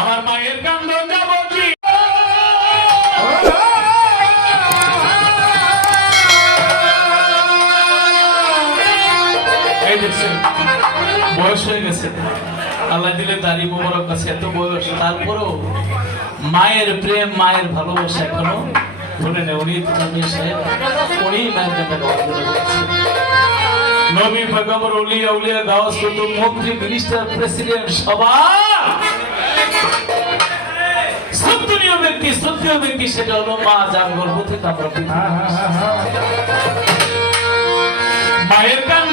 আমার মায়ের কান্দ যাব বয়স হয়ে গেছে। আল্লাহ দিলে দাড়ি মোবারক আছে, এত বয়স। তারপরেও মায়ের প্রেম, মায়ের ভালোবাসা এখনও ধরে নেই। উনি তানভীর সাহেব, উনি মায়ের কাছে গাওয়া নবী পেগম্বর উলিয়া উলিয়া গাওয়াস কুতুব মন্ত্রী মিনিস্টার প্রেসিডেন্ট সবার ব্যক্তি কিসে হলো মা যার গর্ভ থেকে আমরা মায়ের কান্ড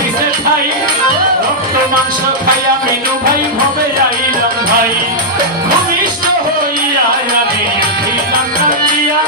দিছে ঠাই রক্ত, মাংস খাইয়া মিনু ভাই ভবে যাইলাম ভাই। ভূমিষ্ঠ হইয়া আমি উঠিলাম কান্দিয়া।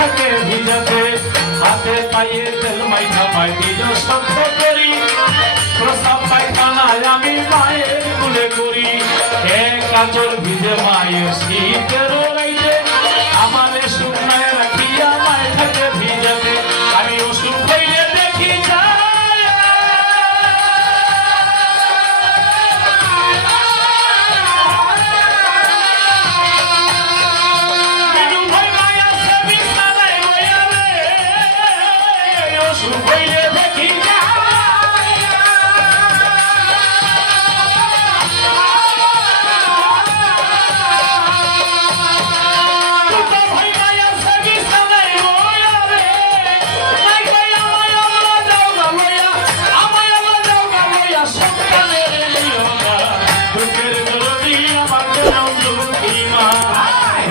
থাকে ভিজাতে হাতে পায়ে তেল মাইনা মায় নিজ সত্য করি। প্রসাব পায়খানায় আমি মায়ের কুলে করি। এক কাজল ভিজে মায়ের শীতের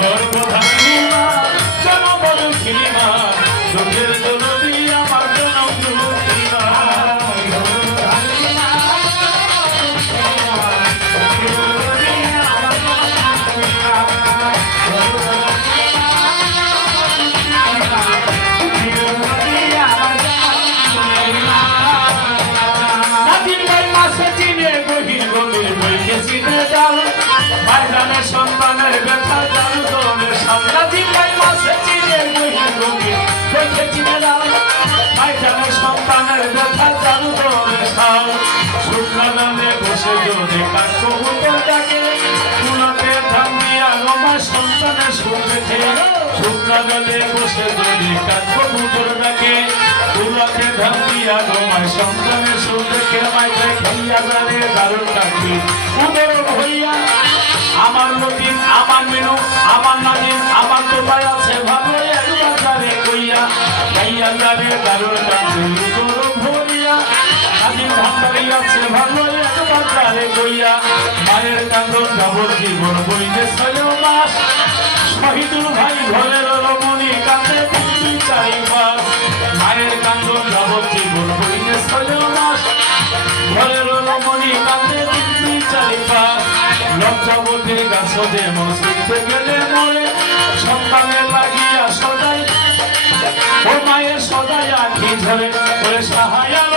গর্ভধারিণী মা সন্তানের সুখ দেখে শুক্রাদানে বসে জোরে কার কবুতর ডাকে তুলাতে ধান দিয়া তোমার সন্তানের সুখ আমায় দেখাইয়া জানে দারুণ ডাকি উদর হইয়া, আমার নানি আমার কোথায় মায়ের কান্দন যাবত জীবন বইতে ছয় মাস শহীদুল ভাই ঘরের রমণী কান্দে দুই চারি মাস মায়ের কান্দন যাবত জীবন বইতে ছয় ঘরের রমণী শুনতে গেলে মরে সন্তানের লাগিয়া সদাই ও মায়ের সদাই আখি ধরে ওরে সাহায়ালো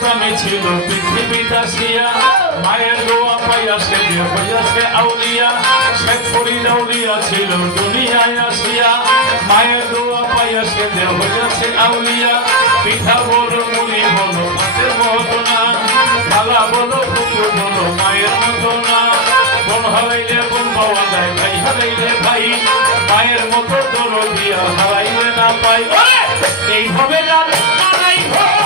গোস্তামে ছিল পৃথিবী দাসিয়া। মায়ের দোয়া পাইয়া সে যে হইয়াছে আউলিয়া। শেখ ফরিদ ছিল দুনিয়ায় আসিয়া। মায়ের দোয়া পাইয়া সে হইয়াছে আউলিয়া। পিঠা বলো মুড়ি বলো মাতে মতো না খালা বলো পুকুর বলো মায়ের মতো না বোন হারাইলে বোন পাওয়া যায়, ভাই হারাইলে ভাই। মায়ের মতো দরদিয়া হারাইলে না পাই। এইভাবে ভোর